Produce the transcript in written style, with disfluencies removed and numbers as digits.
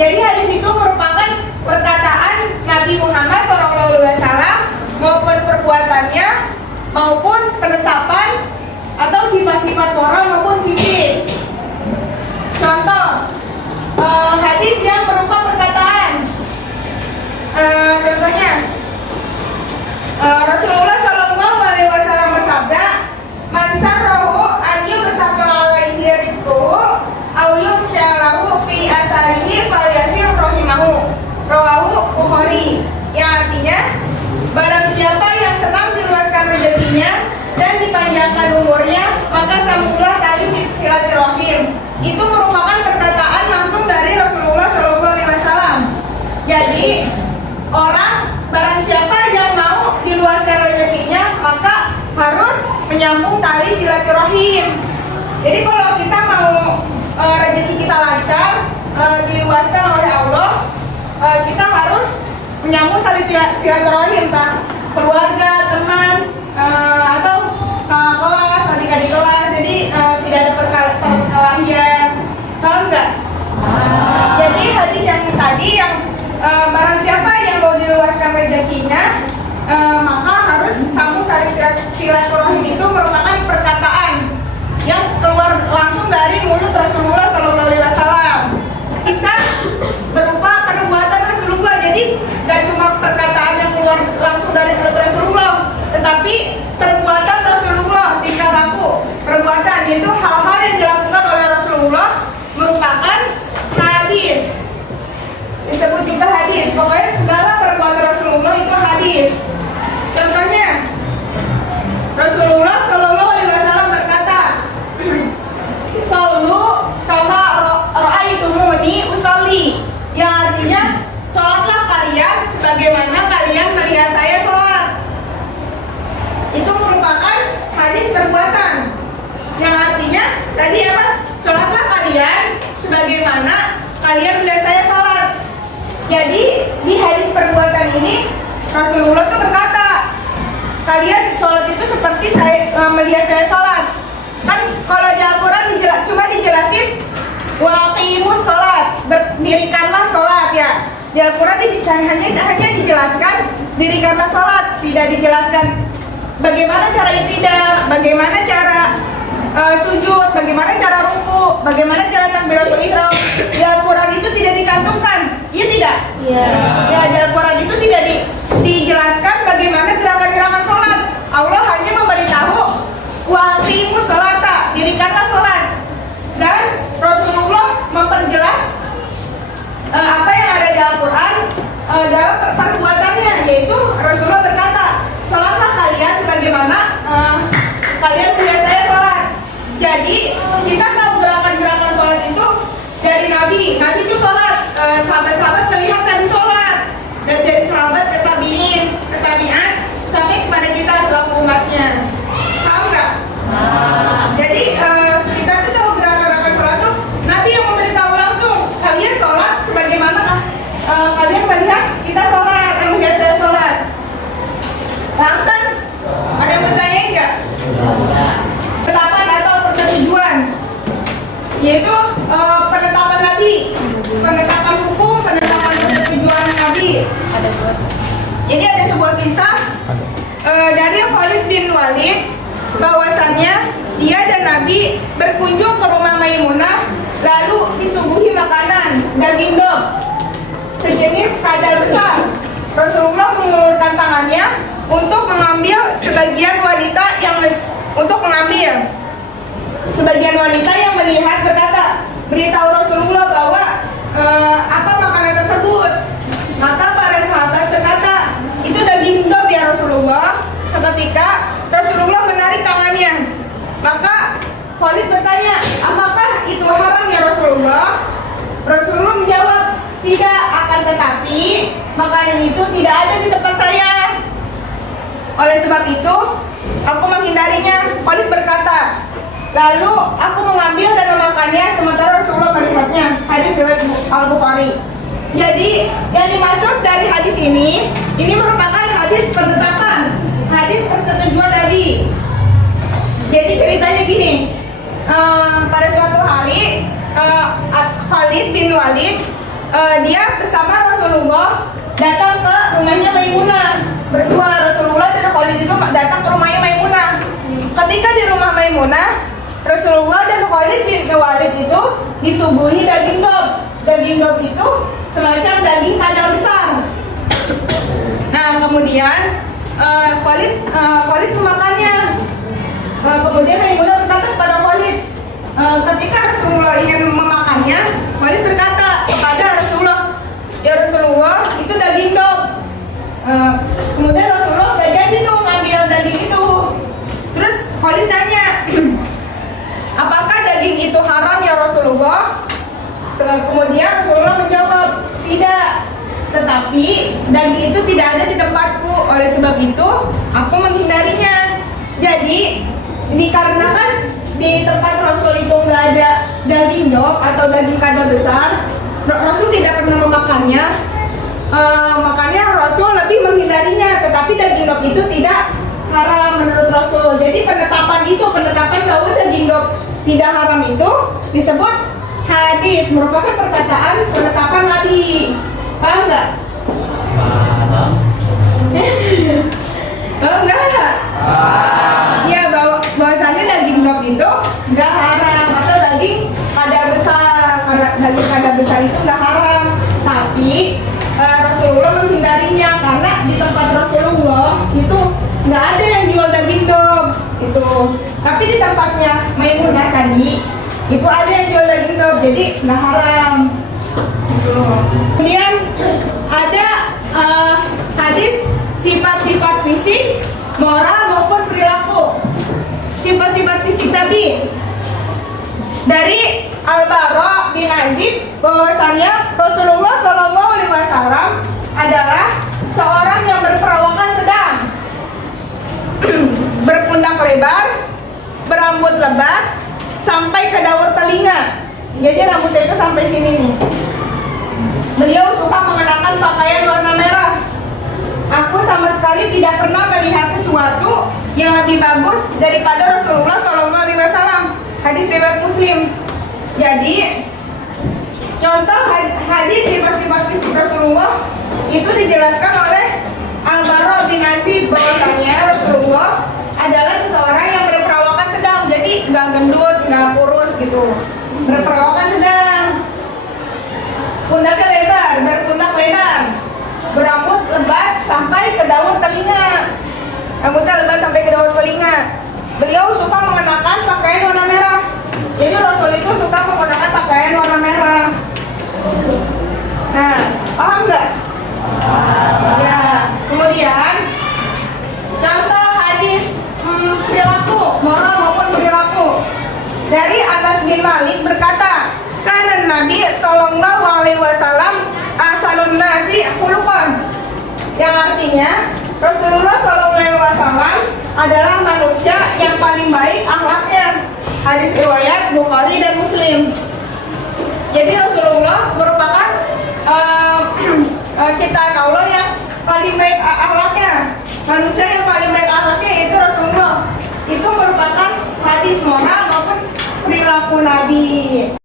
Jadi hadis itu merupakan perkataan Nabi Muhammad SAW maupun perbuatannya maupun penetapan atau sifat-sifat moral maupun fisik. Contoh hadis yang berupa perkataan. Contohnya Rasulullah SAW bersabda, "Man sarrahu an yubsata alaihi rizquhu aw yunsha'alahu fi atharihi falyasir rahimahu." Rawahu Bukhari. Yang artinya, barang siapa yang senang diluaskan rezekinya dan dipanjangkan umurnya, maka sambunglah tali silaturahim. Itu merupakan perkataan langsung dari Rasulullah SAW. Jadi barang siapa yang mau diluaskan rezekinya, maka harus menyambung tali silaturahim. Jadi kalau kita mau rezeki kita lancar, diluaskan oleh Allah, kita harus menyambung tali silaturahim, keluarga, teman, atau kakak kelas, adik-adik kelas. Jadi tidak ada perkelahian. Paham nggak? Jadi hadis yang tadi yang barang siapa yang mau diluaskan rezekinya, maka harus sambung tali silaturahim. Itu merupakan perkataan yang keluar langsung dari mulut Rasulullah SAW. Bisa berupa perbuatan Rasulullah. Jadi gak cuma perkataan yang keluar langsung dari mulut Rasulullah, tetapi perbuatan Rasulullah, tingkah laku perbuatan, yaitu hal-hal yang dilakukan oleh Rasulullah merupakan hadis. Disebut juga hadis. Pokoknya segala perbuatan Rasulullah itu hadis. Contohnya, Rasulullah SAW berkata, "Shollu kama ra'aitumuni usolli." Yang artinya, sholatlah kalian sebagaimana kalian melihat saya sholat. Itu merupakan hadis perbuatan. Yang artinya, tadi apa? Sholatlah kalian sebagaimana kalian melihat saya sholat. Jadi di hadis perbuatan ini Rasulullah tuh berkata, kalian sholat itu seperti saya melihat saya sholat. Kan kalau di Al-Quran cuma dijelasin wa aqimus sholat, dirikanlah sholat ya. Di Al-Quran hanya dijelaskan dirikanlah sholat, tidak dijelaskan bagaimana cara ibadah, bagaimana cara sujud, bagaimana cara ruku, bagaimana cara takbiratul ihram. Di Al-Quran itu tidak dicantumkan, iya tidak? Iya. Ya, di Al-Quran itu tidak dijelaskan bagaimana gerakan-gerakan sholat. Allah hanya memberitahu wa aqimus sholata, dirikanlah sholat. Dan Rasulullah memperjelas apa yang ada di Al-Quran dalam perbuatannya, yaitu Rasulullah berkata, sholatlah kalian sebagaimana kalian melihat saya sholat. Jadi kita tahu gerakan-gerakan sholat itu dari Nabi. Nabi itu sholat, sahabat-sahabat melihat Nabi sholat, dan dari sahabat ke tabi'in, ke tabi'at, sampai kepada kita selaku umatnya. Tahu nggak? Jadi kita tuh tahu gerakan-gerakan sholat tuh Nabi yang memberitahu langsung, kalian sholat sebagaimana kalian melihat kita sholat, yang melihat saya sholat. Paham kan? Ada yang bertanya nggak? Penetapan atau persetujuan, yaitu penetapan Nabi, penetapan hukum, penetapan persetujuan Nabi. Jadi ada sebuah kisah dari Khalid bin Walid, bahwasannya dia dan Nabi berkunjung ke rumah Maimunah, lalu disuguhi makanan daging dog sejenis kadal besar. Rasulullah mengulurkan tangannya untuk mengambil sebagian wanita yang melihat berkata, beritahu Rasulullah bahwa apa makanan tersebut. Maka para sahabat berkata, itu daging dog ya Rasulullah. Seketika Rasulullah menarik tangannya. Maka Khalid bertanya, apakah itu haram ya Rasulullah? Rasulullah menjawab, tidak, akan tetapi makanan itu tidak ada di tempat saya. Oleh sebab itu aku menghindarinya. Khalid berkata, lalu aku mengambil dan memakannya sementara Rasulullah melihatnya. Hadis riwayat Al-Bukhari. Jadi yang dimaksud dari hadis ini merupakan hadis penetapan, hadis persetujuan Nabi. Jadi ceritanya gini, pada suatu hari Khalid bin Walid dia bersama Rasulullah datang ke rumahnya Maimunah. Berdua Rasulullah dan Khalid itu datang ke rumahnya Maimunah. Ketika di rumah Maimunah, Rasulullah dan Khalid bin Walid itu disuguhi daging dob. Daging dob itu semacam daging kadal besar. Nah, kemudian Khalid memakannya. Kemudian Maimunah berkata kepada Khalid, ketika Rasulullah ingin memakannya, Khalid berkata kepada Rasulullah, ya Rasulullah, itu daging dob. Kemudian Rasulullah gak jadi tuh ngambil daging itu. Terus Khalid tanya, apakah daging itu haram ya Rasulullah? Kemudian Rasulullah menjawab, tidak. Tetapi daging itu tidak ada di tempatku. Oleh sebab itu aku menghindarinya. Jadi dikarenakan di tempat Rasul itu nggak ada daging dob atau daging kadal besar, Rasul tidak pernah memakannya. Makanya Rasul lebih menghindarinya. Tetapi daging dob itu tidak haram menurut Rasul. Jadi penetapan bahwa daging dob tidak haram itu disebut hadis, merupakan perkataan penetapan Nabi. Paham nggak? Paham. Paham nggak? Ya, bahwasannya daging dob itu nggak haram, atau daging kadal besar. Daging kadal besar itu nggak haram, tapi Rasulullah menghindarinya karena di tempat Rasulullah itu nggak ada yang jual daging dob itu. Tapi di tempatnya Maimunah tadi itu ada yang jual daging dob, jadi nggak haram. Kemudian ada hadis sifat-sifat fisik, moral maupun perilaku. Sifat-sifat fisik Nabi dari Al-Bara bin Azib, bahwasanya Rasulullah SAW adalah seorang yang berperawakan sedang, berpundak lebar, berambut lebat sampai ke daur telinga. Jadi rambutnya itu sampai sini nih. Beliau suka mengenakan pakaian warna merah. Aku sama sekali tidak pernah melihat sesuatu yang lebih bagus daripada Rasulullah SAW. Hadis riwayat Muslim. Jadi contoh hadis sifat-sifat fisik Rasulullah itu dijelaskan oleh Al-Bara bin Azib, bahwasanya Rasulullah adalah seseorang yang berperawakan sedang. Jadi nggak gendut, nggak kurus gitu. Berperawakan sedang. Pundaknya lebar, berpundak lebar, berambut lebat sampai ke daun telinga. Rambutnya lebat sampai ke daun telinga. Beliau suka mengenakan pakaian warna merah. Jadi Rasul itu suka menggunakan pakaian warna merah. Nah, paham nggak? Ya. Kemudian contoh hadis perilaku, moral maupun perilaku dari Anas bin Malik berkata, kana Nabi Sallallahu Alaihi Wasallam asalun nasi khuluqan, yang artinya Rasulullah Sallallahu Alaihi Wasallam adalah manusia yang paling baik akhlaknya. Hadis riwayat Bukhari dan Muslim. Jadi Rasulullah merupakan ciptaan Allah yang paling baik akhlaknya. Manusia yang paling baik akhlaknya itu Rasulullah. Itu merupakan hadis moral maupun perilaku Nabi.